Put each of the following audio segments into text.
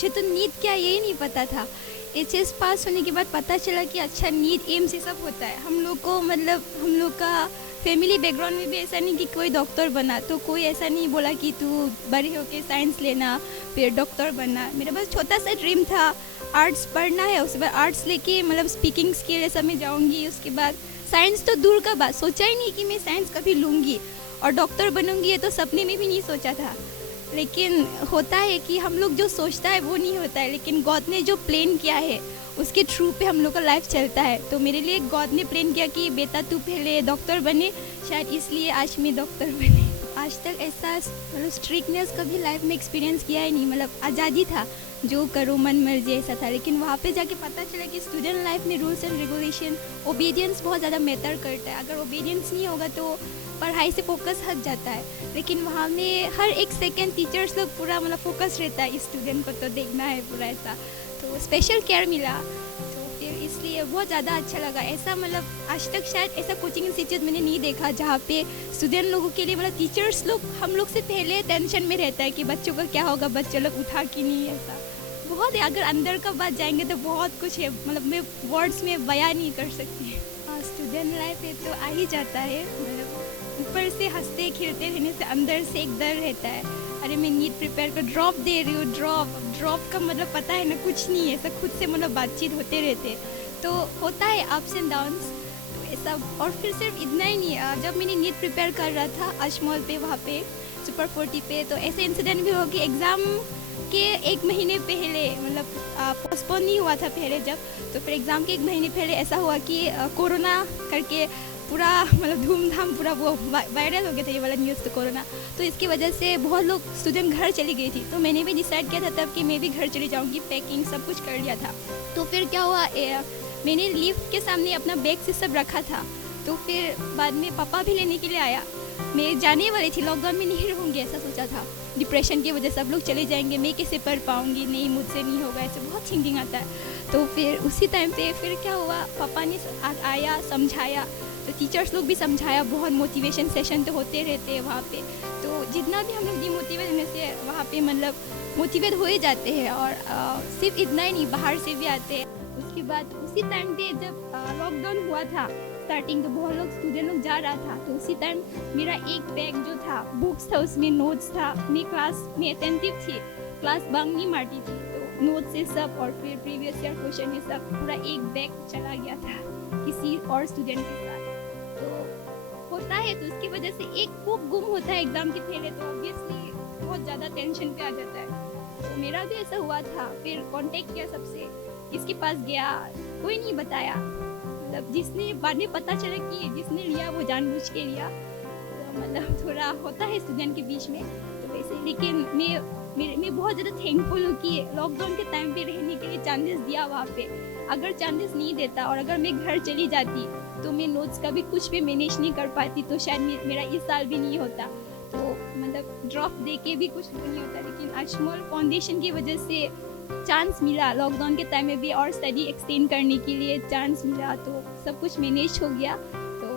मुझे तो नीट क्या यही नहीं पता था। एचएस पास होने के बाद पता चला कि अच्छा नीट एम्स ये सब होता है। हम लोग को मतलब हम लोग का फैमिली बैकग्राउंड में भी ऐसा नहीं कि कोई डॉक्टर बना, तो कोई ऐसा नहीं बोला कि तू बड़े होके साइंस लेना फिर डॉक्टर बनना। मेरा बस छोटा सा ड्रीम था आर्ट्स पढ़ना है, उसके बाद आर्ट्स लेके मतलब स्पीकिंग स्किल सब में जाऊँगी। उसके बाद साइंस तो दूर का बात, सोचा ही नहीं कि मैं साइंस कभी लूँगी और डॉक्टर बनूँगी, ये तो सपने में भी नहीं सोचा था। लेकिन होता है कि हम लोग जो सोचता है वो नहीं होता है, लेकिन गॉड ने जो प्लान किया है उसके थ्रू पे हम लोग का लाइफ चलता है। तो मेरे लिए गॉड ने प्लान किया कि बेटा तू पहले डॉक्टर बने, शायद इसलिए आज मैं डॉक्टर बने। आज तक ऐसा मतलब स्ट्रिक्टनेस कभी लाइफ में एक्सपीरियंस किया ही नहीं, मतलब आज़ादी था, जो करो मन मर्जी ऐसा था। लेकिन वहाँ पे जाके पता चला कि स्टूडेंट लाइफ में रूल्स एंड रेगुलेशन, ओबीडियंस बहुत ज़्यादा मैटर करता है। अगर ओबीडियंस नहीं होगा तो पढ़ाई से फोकस हट जाता है। लेकिन वहाँ में हर एक सेकेंड टीचर्स लोग पूरा मतलब फोकस रहता है, स्टूडेंट को तो देखना है पूरा ऐसा, तो स्पेशल केयर मिला। तो फिर इसलिए बहुत ज़्यादा अच्छा लगा। ऐसा मतलब आज तक शायद ऐसा कोचिंग इंस्टीट्यूट मैंने नहीं देखा जहाँ पे स्टूडेंट लोगों के लिए मतलब टीचर्स लोग हम लोग से पहले टेंशन में रहता है कि बच्चों का क्या होगा, बच्चे लोग उठा कि नहीं, ऐसा बहुत है। अगर अंदर का बात जाएंगे तो बहुत कुछ है, मतलब मैं वर्ड्स में बयां नहीं कर सकती। हाँ, स्टूडेंट लाइफ है तो आ ही जाता है, मतलब ऊपर से हंसते खेलते रहने से अंदर से एक डर रहता है, अरे मैं नीट प्रिपेयर कर ड्रॉप दे रही हूँ। ड्रॉप का मतलब पता है ना, कुछ नहीं है, ऐसा खुद से मतलब बातचीत होते रहते, तो होता है अप्स एंड डाउन्स, तो ऐसा। और फिर सिर्फ इतना ही नहीं है, जब मैंने नीट प्रिपेयर कर रहा था अजमौल पे, वहाँ पे सुपर 40 पे, तो ऐसे इंसिडेंट भी हो कि एग्ज़ाम के एक महीने पहले मतलब पोस्टपोन नहीं हुआ था पहले जब, तो फिर एग्ज़ाम के एक महीने पहले ऐसा हुआ कि कोरोना करके पूरा मतलब धूमधाम पूरा वो वायरल हो गया था ये वाला न्यूज़, तो कोरोना, तो इसकी वजह से बहुत लोग स्टूडेंट घर चली गई थी। तो मैंने भी डिसाइड किया था तब कि मैं भी घर चली जाऊंगी, पैकिंग सब कुछ कर लिया था। तो फिर क्या हुआ, मैंने लिफ्ट के सामने अपना बैग से सब रखा था, तो फिर बाद में पापा भी लेने के लिए आया। मैं जाने वाली थी, लॉकडाउन में नहीं रहूँगी ऐसा सोचा था, डिप्रेशन की वजह से सब लोग चले जाएंगे, मैं कैसे पढ़ पाऊँगी, नहीं मुझसे नहीं होगा, ऐसे बहुत थिंकिंग आता है। तो फिर उसी टाइम पे फिर क्या हुआ, पापा ने आया समझाया, तो टीचर्स लोग भी समझाया, बहुत मोटिवेशन सेशन तो होते रहते हैं वहाँ पे, तो जितना भी हम लोग डिमोटिवेट होने से वहाँ पे मतलब मोटिवेट हो ही जाते हैं। और सिर्फ इतना ही नहीं, बाहर से भी आते हैं। उसके बाद उसी टाइम पे जब लॉकडाउन हुआ था स्टार्टिंग, तो बहुत लोग स्टूडेंट लोग जा रहा था, तो उसी टाइम मेरा एक बैग जो था, बुक्स था, उसमें नोट्स था, मैं क्लास में अटेंटिव थी, क्लास बंक नहीं मारती थी, तो नोट्स से सब और फिर प्रीवियस ईयर क्वेश्चन ये सब पूरा एक बैग चला गया था किसी और स्टूडेंट के साथ। तो होता है, तो उसकी वजह से एक बुक गुम होता है एग्ज़ाम के पहले, तो ऑब्वियसली बहुत ज़्यादा टेंशन पे आ जाता है। तो मेरा भी ऐसा हुआ था, फिर कांटेक्ट किया सबसे, इसके पास गया, कोई नहीं बताया, मतलब जिसने बाद में पता चला कि जिसने लिया वो जानबूझ के लिया, तो मतलब थोड़ा होता है स्टूडेंट के बीच में, तो वैसे। लेकिन मैं बहुत ज़्यादा थैंकफुल हूँ कि लॉकडाउन के टाइम पे रहने के लिए चांसेस दिया वहाँ पे। अगर चांसेस नहीं देता और अगर मैं घर चली जाती तो मैं नोट्स का भी कुछ भी मैनेज नहीं कर पाती, तो शायद मेरा इस साल भी नहीं होता, तो मतलब ड्रॉप दे के भी कुछ नहीं होता। लेकिन अजमौल फाउंडेशन की वजह से चांस मिला, लॉकडाउन के टाइम में भी और स्टडी एक्सटेंड करने के लिए चांस मिला, तो सब कुछ मैनेज हो गया। तो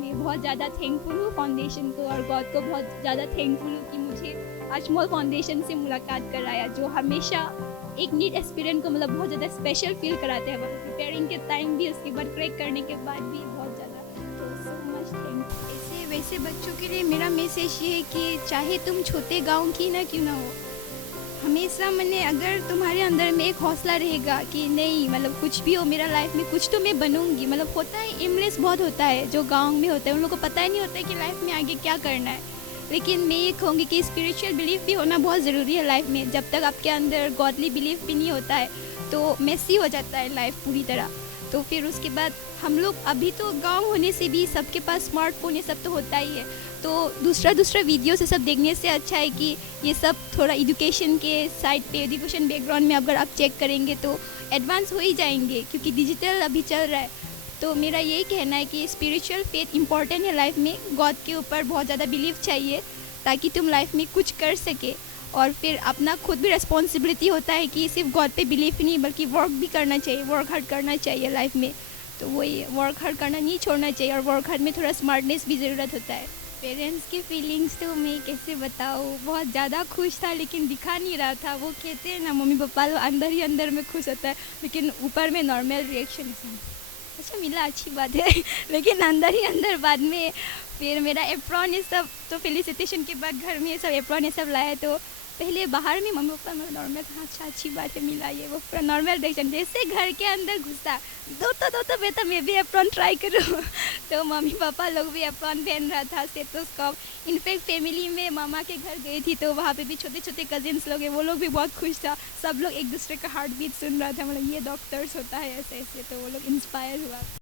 मैं बहुत ज़्यादा थैंकफुल हूँ फाउंडेशन को, और गॉड को बहुत ज़्यादा थैंकफुल हूँ कि मुझे अजमौल फाउंडेशन से मुलाकात कराया, जो हमेशा एक नीट एस्पिरेंट को मतलब बहुत ज़्यादा स्पेशल फील कराते हैं, मतलब प्रिपेयरिंग के टाइम भी, उसके बाद क्रैक करने के बाद भी बहुत ज़्यादा। तो सो मच थैंक। ऐसे वैसे बच्चों के लिए मेरा मैसेज ये है कि चाहे तुम छोटे गाँव की ना क्यों ना हो, हमेशा मैंने अगर तुम्हारे अंदर में एक हौसला रहेगा कि नहीं मतलब कुछ भी हो मेरा लाइफ में कुछ तो मैं बनूंगी। मतलब होता है एमलेस बहुत होता है जो गांव में होता है, उन लोगों को पता ही नहीं होता है कि लाइफ में आगे क्या करना है। लेकिन मैं ये कहूँगी कि स्पिरिचुअल बिलीफ भी होना बहुत ज़रूरी है लाइफ में। जब तक आपके अंदर गॉडली बिलीफ भी नहीं होता है तो मेसी हो जाता है लाइफ पूरी तरह। तो फिर उसके बाद हम लोग अभी तो गांव होने से भी सबके पास स्मार्टफोन ये सब तो होता ही है, तो दूसरा वीडियो से सब देखने से अच्छा है कि ये सब थोड़ा एजुकेशन के साइड पे, एजुकेशन बैकग्राउंड में अगर आप चेक करेंगे तो एडवांस हो ही जाएंगे, क्योंकि डिजिटल अभी चल रहा है। तो मेरा यही कहना है कि स्पिरिचुअल फेथ इंपॉर्टेंट है लाइफ में। गॉड के ऊपर बहुत ज़्यादा बिलीव चाहिए ताकि तुम लाइफ में कुछ कर सके। और फिर अपना खुद भी रिस्पॉन्सिबिलिटी होता है कि सिर्फ गॉड पे बिलीव ही नहीं बल्कि वर्क भी करना चाहिए, वर्क हार्ड करना चाहिए लाइफ में। तो वही वर्क हार्ड करना नहीं छोड़ना चाहिए, और वर्क हार्ड में थोड़ा स्मार्टनेस भी ज़रूरत होता है। पेरेंट्स की फीलिंग्स तो मैं कैसे बताऊँ, बहुत ज़्यादा खुश था लेकिन दिखा नहीं रहा था। वो कहते हैं ना मम्मी पापा लोग अंदर ही अंदर में खुश होता है, लेकिन ऊपर में नॉर्मल रिएक्शन ऐसा। अच्छा मिला, अच्छी बात है लेकिन अंदर ही अंदर बाद में फिर मेरा एप्रॉन ये सब तो फेलिसिटेशन के बाद घर में ये सब एप्रॉन ये सब लाया, तो पहले बाहर में मम्मी पापा में नॉर्मल था, अच्छा अच्छी बात है मिला, ये वो पूरा नॉर्मल रिएक्शन। जैसे घर के अंदर घुसा, दो तो बेटा मैं भी एप्रॉन ट्राई करूँ तो मम्मी पापा लोग भी एप्रॉन पहन रहा था, स्टेथोस्कोप। इनफैक्ट फैमिली में मामा के घर गई थी तो वहाँ पे भी छोटे छोटे कजिन्स लोग हैं, वो लोग भी बहुत खुश था। सब लोग एक दूसरे का हार्ट बीट सुन रहा था, मतलब ये डॉक्टर्स होता है ऐसे ऐसे, तो वो लोग इंस्पायर हुआ।